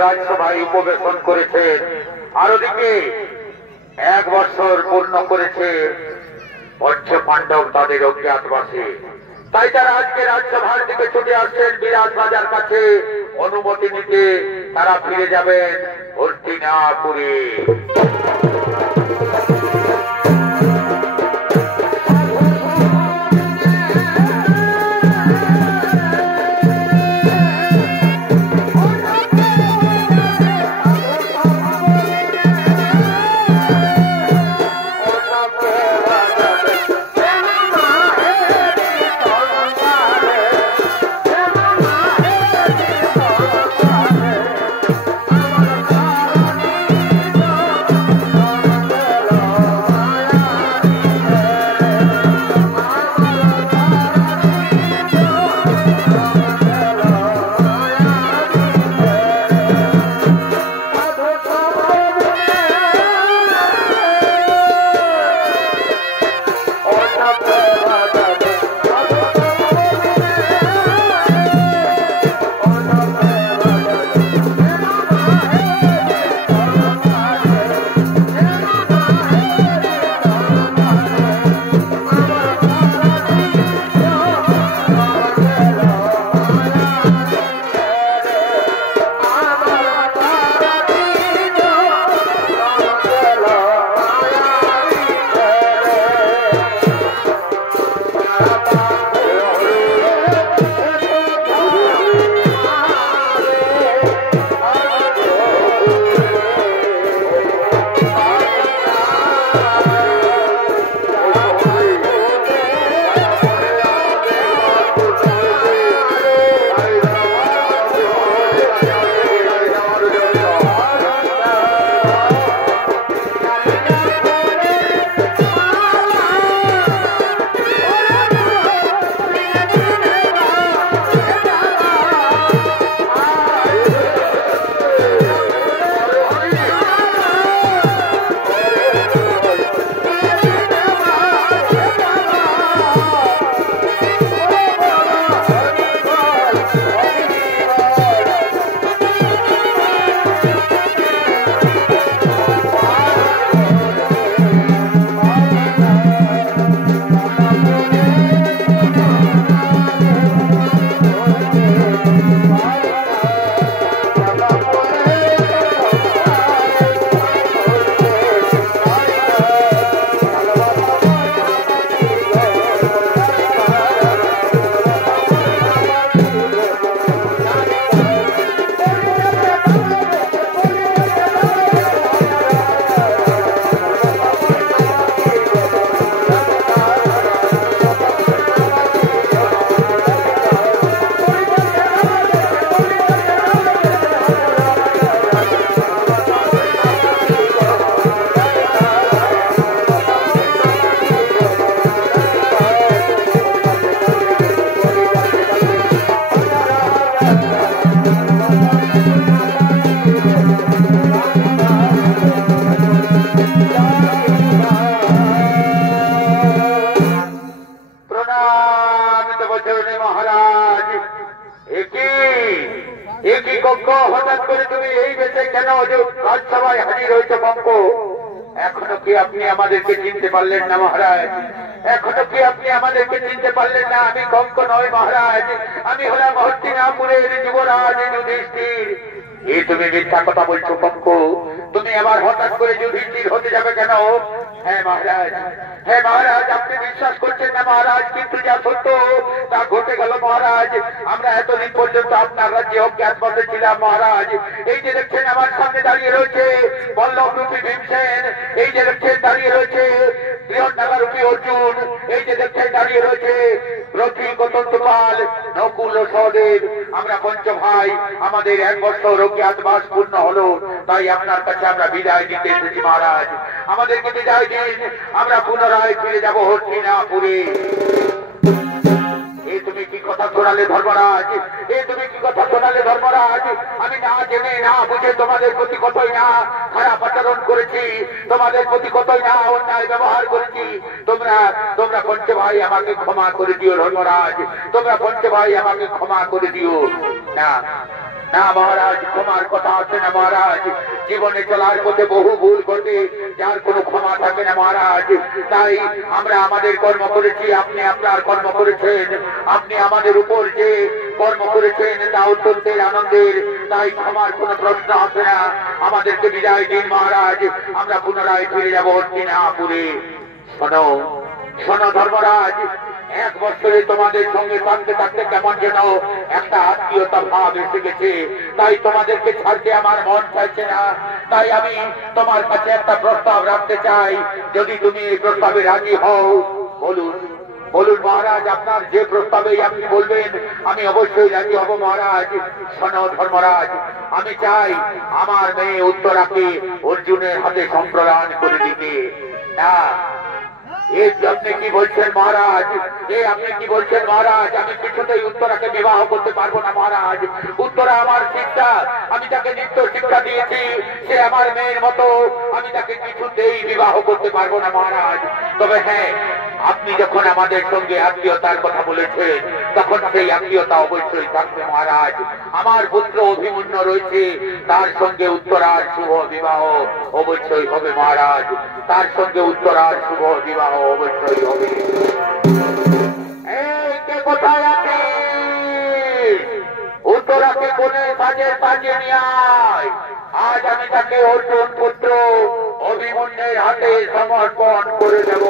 রাজ্যসভায় উপবেশন করেছেন, আর ওদিকে 1 বছর পূর্ণ করেছে পঞ্চ পাণ্ডব তাদের অজ্ঞাতবাসে। তাই তারা আজকে রাজ্যসভার দিকে ছুটে আসছেন বিরাট রাজার কাছে অনুমতি নিতে। তারা ফিরে যাবেন হস্তিনাপুরে। তুমি এই বেশে কেন রাজসভায় হাজির হয়েছে পঙ্ক? এখনো কি আপনি আমাদেরকে চিনতে পারলেন না মহারাজ? এখনো কি আপনি আমাদেরকে চিনতে পারলেন না? আমি কঙ্ক নয় মহারাজ, আমি হলাম হস্তিনাপুরের যুবরাজ যুধিষ্ঠির। এই তুমি মিথ্যা কথা বলছো পঙ্ক। তুমি আবার হঠাৎ করে যুধিষ্ঠির হতে যাবে কেন? হ্যাঁ মহারাজ, হ্যাঁ মহারাজ, আপনি বিশ্বাস করছেন না মহারাজ, কিন্তু যা সত্য তা ঘটে গেল মহারাজ। আমরা এতদিন পর্যন্ত আপনার রাজ্যে অজ্ঞাতবাসে ছিলাম মহারাজ। এই যে দেখছেন আমার সামনে দাঁড়িয়ে রয়েছে বল্লভ রূপী ভীমসেন, এই যে দেখছেন দাঁড়িয়ে রয়েছে বৃহন্নলা রূপী অর্জুন, এই যে দেখছেন দাঁড়িয়ে রয়েছে রথী কতন্তপাল, নকুল ও সহদেব। আমরা পঞ্চ ভাই, আমাদের 1 বছর অজ্ঞাতবাস পূর্ণ হলো, তাই আপনার কাছে আমরা বিদায় দিতে এসেছি মহারাজ। আমাদেরকে বিদায় দিন, আমরা পুনরায় ফিরে যাব হস্তিনাপুরে। এই তুমি কি কথা শোনালে ধর্মরাজ? এই তুমি কি কথা শোনালে ধর্মরাজ? আমি না জেনে না বুঝে তোমাদের প্রতি কতই না খারাপ আচরণ করেছি, তোমাদের প্রতি কতই না অন্যায় ব্যবহার করেছি। তোমরা পঞ্চ ভাই আমাকে ক্ষমা করে দিও ধর্মরাজ, তোমরা পঞ্চ ভাই আমাকে ক্ষমা করে দিও। না না মহারাজ, ক্ষমার কথা আছে না মহারাজ। জীবনে চলার পথে বহু ভুল ঘটে, যার কোনো ক্ষমা থাকে না মহারাজ। তাই আমরা আমাদের কর্ম করেছি, আপনি আপনার কর্ম করেছেন। আপনি আমাদের উপর যে কর্ম করেছেন তা অত্যন্ত আনন্দের, তাই ক্ষমার কোনো প্রশ্ন আসে না। আমাদেরকে বিদায় দিন মহারাজ, আমরা পুনরায় ফিরে যাব হস্তিনাপুরে। শোনো শোনো ধর্মরাজ, 1 বছরে তোমাদের সঙ্গে থাকতে থাকতে কেমন যেন একটা আত্মীয়তা ভাব এসে গেছে, তাই তোমাদেরকে ছাড়তে আমার মন চাইছে না। তাই আমি তোমার কাছে একটা প্রস্তাব রাখতে চাই, যদি তুমি এই প্রস্তাবে রাজি হও বলুন। বলুন মহারাজ, আপনার যে প্রস্তাবে আপনি বলবেন আমি অবশ্যই রাজি হব মহারাজ। শোনো ধর্মরাজ, আমি চাই আমার মেয়ে উত্তরাকে অর্জুনের হাতে সম্প্রদান করে দিতে। না, আপনি কি বলছেন মহারাজ? আপনি কি বলছেন মহারাজ? আমি কিছুতেই উত্তরাকে বিবাহ করতে পারবো না মহারাজ। উত্তরা আমার শিক্ষা, আমি তাকে নিত্য শিক্ষা দিয়েছি, সে আমার মেয়ের মতো, আমি তাকে কিছুতেই বিবাহ করতে পারবো না মহারাজ। তবে হ্যাঁ, আপনি যখন আমাদের সঙ্গে আত্মীয়তার কথা বলেছেন, তখন সেই আত্মীয়তা অবশ্যই থাকবে মহারাজ। আমার পুত্র অভিমন্যু রয়েছে, তার সঙ্গে উত্তরার শুভ বিবাহ অবশ্যই হবে মহারাজ। তার সঙ্গে উত্তরার শুভ বিবাহ অবশ্যই হবে। এই কে কোথায় আছে? উত্তরাকে কোনে সাজে নিয়ে আয়। আজ আমি তাকে অর্জুন পুত্র অভিমন্যুর হাতে সমর্পণ করে দেব।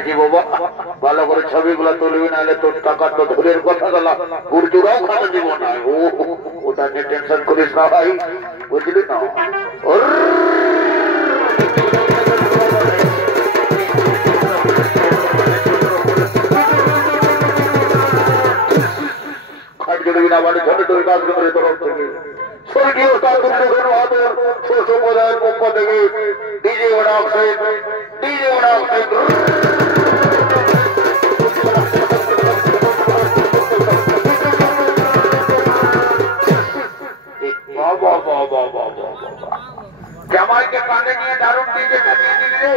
দেখেছি বাবা, ভালো করে ছবিগুলো তুলবি, নাহলে তোর টাকা তো ধরের কথা গেলা গুরজুরাও খাতে দিব না। ওটা নিয়ে টেনশন করিস না ভাই, বুঝলি না? স্বর্গীয় সম্প্রদায়ের পক্ষ থেকে ডিজে জামাইকে কাঁধে নিয়ে দারুণ ডিজেটা নিয়ে দিলি রে,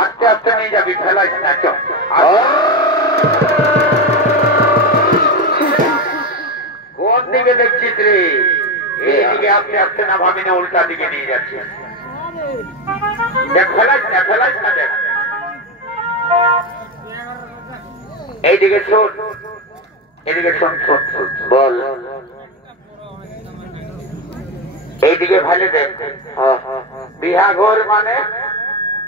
আস্তে আস্তে নিয়ে যাবি, ফেলাইস না। কোন দিকে দেখছিস রে? এইদিকে আস্তে আস্তে না ভাবি না, উল্টা দিকে নিয়ে যাচ্ছি। দেখ, ফেলাইস না দেখ। এইদিকে শোন, এদিকে শোন, বল। এইদিকে ভালো দেখ। বিহাঘর মানে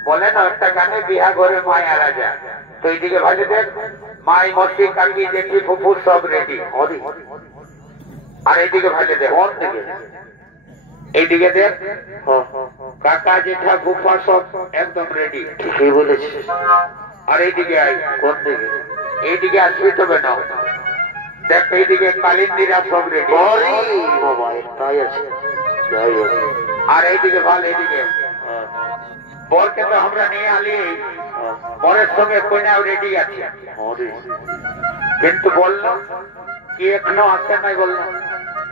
বলে না একটা গানে, বিহাঘরে মায়া রাজা। তো এইদিকে ভালো দেখ, মাই মস্তি কাকি জেঠি ফুফু সব রেডি। আর এইদিকে ভালো দেখ, এইদিকে দেখ, কাকা জেঠা ফুফা সব একদম রেডি। ঠিকই বলেছিস। আর এইদিকে আই, কোন দিকে? এইদিকে আসবি তবে না। দেখ এইদিকে কালিন্দিরা সব রেডি। তাই আছে। আর এইদিকে ভাল, এইদিকে বরকে তো আমরা নিয়ে আলি, বরের সঙ্গে কইনাও রেডি আছে, কিন্তু বললো কি এখনো আসে নাই, বললো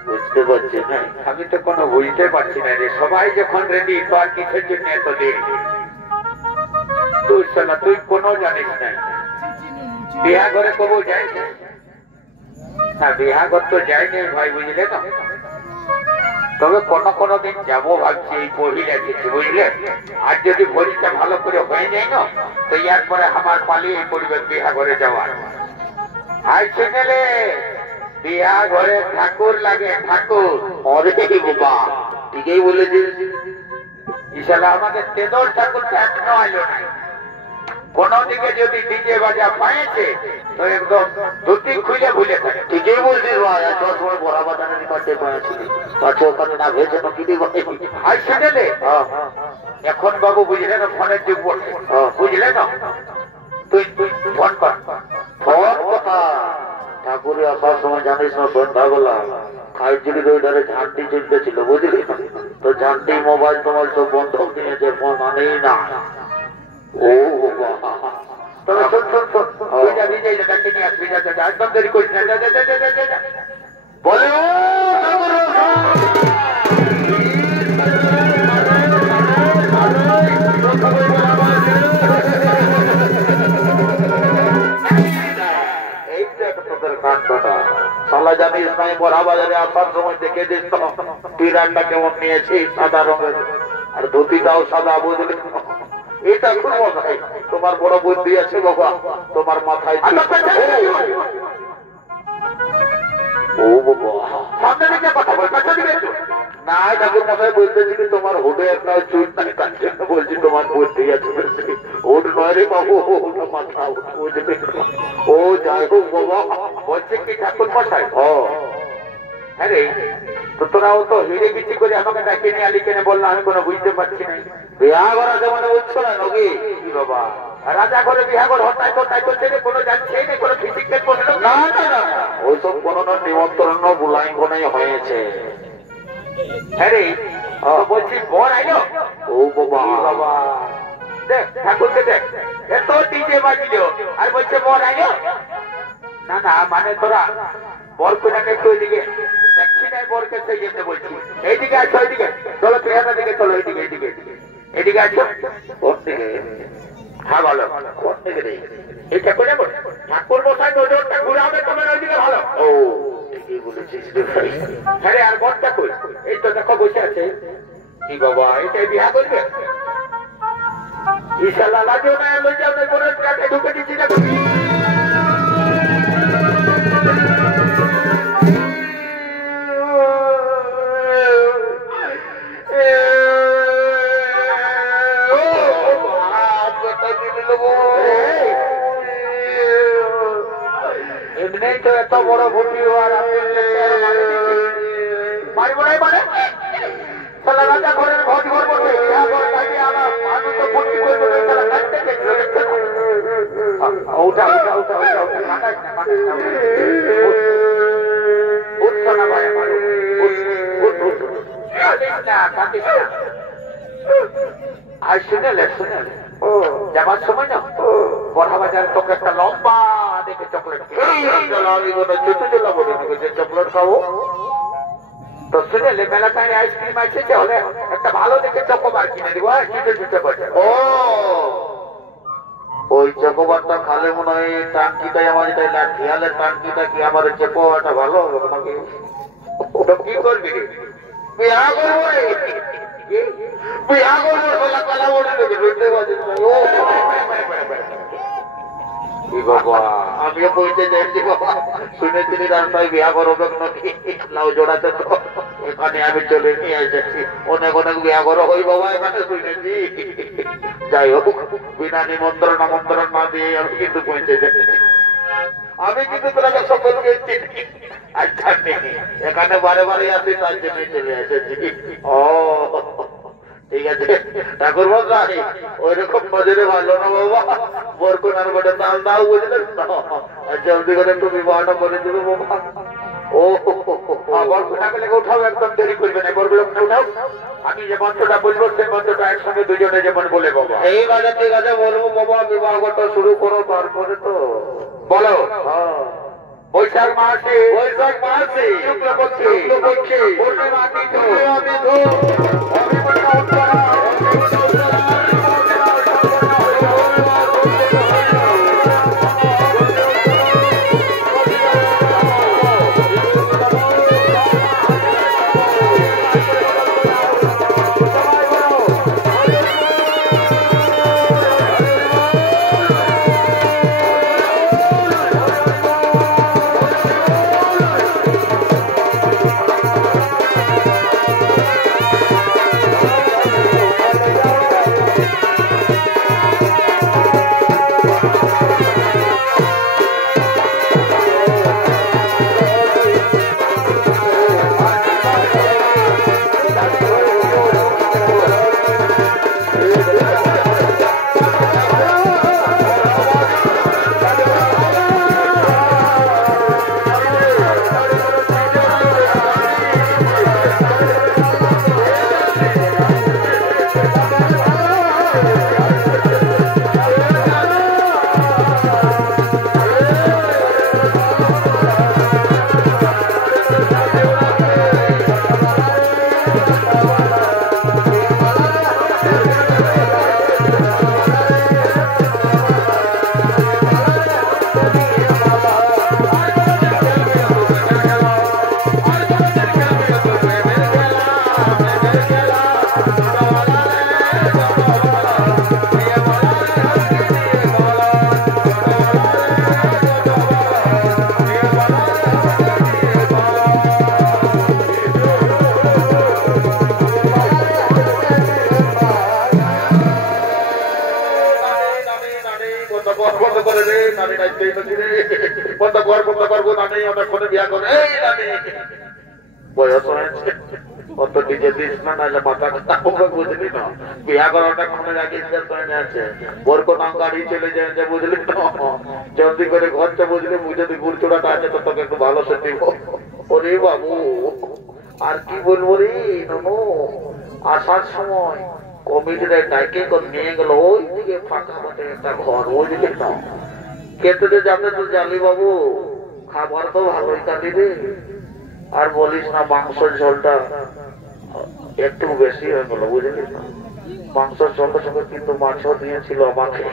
বুঝতে পারছি না। আমি তো কোনো বুঝতে পারছি না রে, সবাই যখন রেডি তো আর কিসের জন্য এত দেরি? তুই কোনো জানিস নাই বিহা ঘরে কবু যাই না? বিহা ঘর তো যাইনি ভাই, বুঝলে না? তবে কোনো দিন যাবো ভাবছি, এই পহিলা গেছি, বুঝলে? আর যদি পরীক্ষা ভালো করে হয়ে যায় না, তো ইয়ার পরে আমার পালিয়ে পরিবেশ বিহা ঘরে যাওয়ার। আর ছেলে বিহা ঘরে ঠাকুর লাগে, ঠাকুর। অরে বাবা, ঠিকই বলেছিস। ইশালা আমাদের তেদর ঠাকুরটা এখনো আইলো না। কোন দিকে যদি ডিজে বাজা পাইছে তো একদম ধুতি খুলে ভুলে থাকে। ঠিকই বলছিস ভাই, সময় বড়া বাজানের কাছে পাইছিলি, ওখানে না ভেজে কি দিব। হাই শুনেলে এখন বাবু, বুঝলে না, ফোনের যুগ বলছে, বুঝলে না? তুই ফোন কর। ফোন কথা ঠাকুরে আসার সময় জানিস না, সন্ধ্যাবেলা খাইছিলি ওই ধারে ঝান্টি চলতেছিল, বুঝলি? তো ঝান্টি মোবাইল টোবাইল সব বন্ধ দিয়েছে, ফোন আনেই না। ও তবে শোন, তুই যাবি, যাই নিয়ে আসবি, একদম দেরি করিস না, বলে জানিস নাই, বড়া বাজারে আসার সময় দেখে দিস তুই রান্না কেমন নিয়েছি, সাদা রঙের, আর ধুতিটাও সাদা, বুঝলি? এটা খুব মজাই, তোমার বড় বুদ্ধি আছে বাবা, তোমার মাথায়। ও বাবা, সামনে দিকে কথা বল, না ঠাকুর মশাই বলতেছি তোমার হোডে একটা চুল নাই, তার জন্য বলছি তোমার বুদ্ধি আছে। ওট নয় রে বাবু, মাথা, বুঝলি? ও যাই হোক বাবা, বলছে কি ঠাকুর মশাই, হ্যাঁ রে, তো তোরাও তো হিরে বিচি করে আমাকে ডাকে নিয়ে আলি কেনে বললো, আমি কোনো বুঝতে পারছি না। বিহা করা যেমন বুঝছো না নকি বাবা, রাজা ঘরে বিহা ঘর হঠাৎ তাই করছে, কোনো যাচ্ছে না, কোনো ফিজিক্যাল করলো না, ওইসব কোনো নিমন্ত্রণ বুলাই কোনাই হয়েছে। হ্যাঁ রে, বলছি বর আইলো। ও বাবা, দেখ ঠাকুরকে দেখ, এত ডিজে বাজিল আর বলছে বর আইলো। না মানে তোরা বর কোনাকে একটু ওইদিকে দেখছি না, বরকে সেই জন্য বলছি এইদিকে আছো, ওইদিকে চলো, চেহারা দিকে চলো, এদিকে আছো। কোন দিকে? হ্যাঁ বলো, কোন দিকে? এই ঠাকুর ঠাকুর মশাই নজরটা ঘুরাবে তোমার ওইদিকে, ভালো। ও ঠিকই বলেছিস রে ভাই। হ্যাঁ রে, আর বর ঠাকুর এই তো দেখো বসে আছে। কি বাবা, এটাই বিহা করবে? ইশাল্লাহ লাজও না, লজ্জাও নেই, কোনো জায়গায় ঢুকে দিচ্ছি না। এমনি তো এত বড় ভুটি আর মারিব নাই মানে তাহলে রাজা ঘরের ভোজ ঘর বসে আমার মানুষ তো ভর্তি করবো ওটা ওটা ওটা ওটা ওটা কাটাই না উঠছো না ভাই আমার আর শুনেলে যাবার সময় না বড়া বাজার তোকে একটা লম্বা দেখে চকলেট চকলেট খাবো তো শুনেলে মেলা টাইমে আইসক্রিম আছে হলে একটা ভালো দেখে চকোবার কিনে দিব ও ওই চকোবারটা খালে মনে হয় টাঙ্কিটাই আমার যেটা খেয়ালের টাঙ্কিটা কি আমার চেপোটা ভালো হবে তোমাকে কি করবি বিয়া করবো বিয়া করবো বলা কালা বলে ঢুকতে পারছিস বাবা আমিও বলতে চাইছি বাবা শুনেছিলি রাস্তায় বিয়া করবে নাকি লাউ জোড়াতে তো এখানে আমি চলে নিয়ে এসেছি অনেক অনেক বিয়া করো হই বাবা এখানে শুনেছি যাই হোক বিনা নিমন্ত্রণ আমন্ত্রণ না দিয়ে আমি কিন্তু পৌঁছে যাচ্ছি আমি কিন্তু তোরাকে সকলকে চিনি আচ্ছা এখানে বারে বারে আসি তার জন্য চলে এসেছি ও ঠিক আছে ঠাকুর ভাই ওই রকম নজরে ভালো না বাবা বরকনার বটে তাল দাও বুঝলেন আর জলদি করে একটু বিবাহটা করে দেবে বাবা ও বরকনাকে লেগে উঠাও একদম দেরি করবে না বরগুলোকে উঠাও আমি যে মন্ত্রটা বলবো সেই মন্ত্রটা একসঙ্গে দুজনে যেমন বলে বাবা ঠিক আছে বলবো বাবা বিবাহটা শুরু করো তারপরে তো বলো বৈশাখ মাসে শুক্লপক্ষে পূর্ণিমা তিথি বয়স হয়েছে অত নিজে দিস না নাহলে মাথা কথা বুঝলি না বিয়া করাটা ক্ষণের আগে আছে বরকো নাম গাড়ি চলে যায় যে বুঝলি না জলদি করে ঘরটা বুঝলি যদি গুড় চূড়াটা আছে তো তোকে একটু ভালো সে দিব ওরে বাবু আর কি বলবো রে ননু আসার সময় কমিটিরা ডাইকে নিয়ে গেল ওই দিকে ফাঁকা মতো একটা ঘর বুঝলি না খেতে যাতে তো জানি বাবু খাবার তো ভালোই কালি রে আর বলিস না মাংসের ঝোলটা একটু বেশি হয়ে গেল বুঝলি না মাংসের সঙ্গে সঙ্গে কিন্তু মাছও দিয়েছিল আমাকে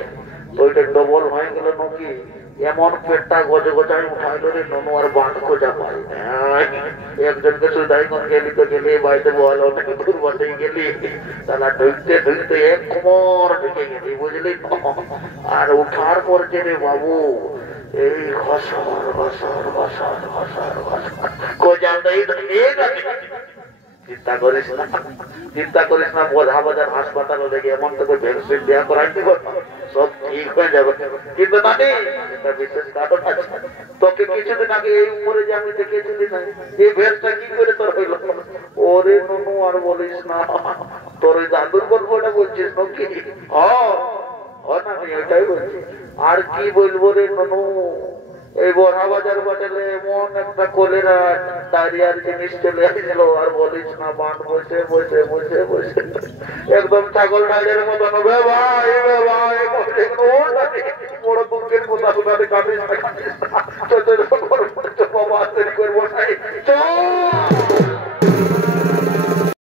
ওইটা ডবল হয়ে গেল নাকি এমন পেটটা গজে গজায় উঠাইল রে ননু আর বাঁধ খোঁজা পাই একজনকে সুদাই কোন গেলি তো গেলি বাড়িতে বল ওটাকে দূর বসেই গেলি তারা ঢুকতে ঢুকতে এক কোমর ঢুকে গেলি বুঝলি আর উঠার পর যে রে বাবু এই ঘসর ঘসর ঘসর ঘসর ঘসর কোজাল দেই চিন্তা করিস না, চিন্তা করিস না। বোঝা বাজার হাসপাতালে লেগে এমন তোকে ভ্যাকসিন দেওয়া করাই দিব, সব ঠিক হয়ে যাবে। কিন্তু নানি একটা বিশেষ কারণ আছে। তোকে কিছুদিন আগে এই উপরে যে আমি দেখেছিলি না, এই ভেসটা কি করে তোর হইল? ওরে নুনু আর বলিস না, তোর ওই দাদুর গল্পটা বলছিস নাকি? নানি ওইটাই বলছি। আর কি বলবো রে নুনু, এই বড়া বাজার বাজারে এমন একটা কলেরা ডায়রিয়ার জিনিস চলে আসছিল, আর বলিস না। বান বসে বসে বসে বসে একদম ছাগল ডালের মতন বড় দুঃখের কথা কাটিস না, কাটিস না। করবো নাই, চল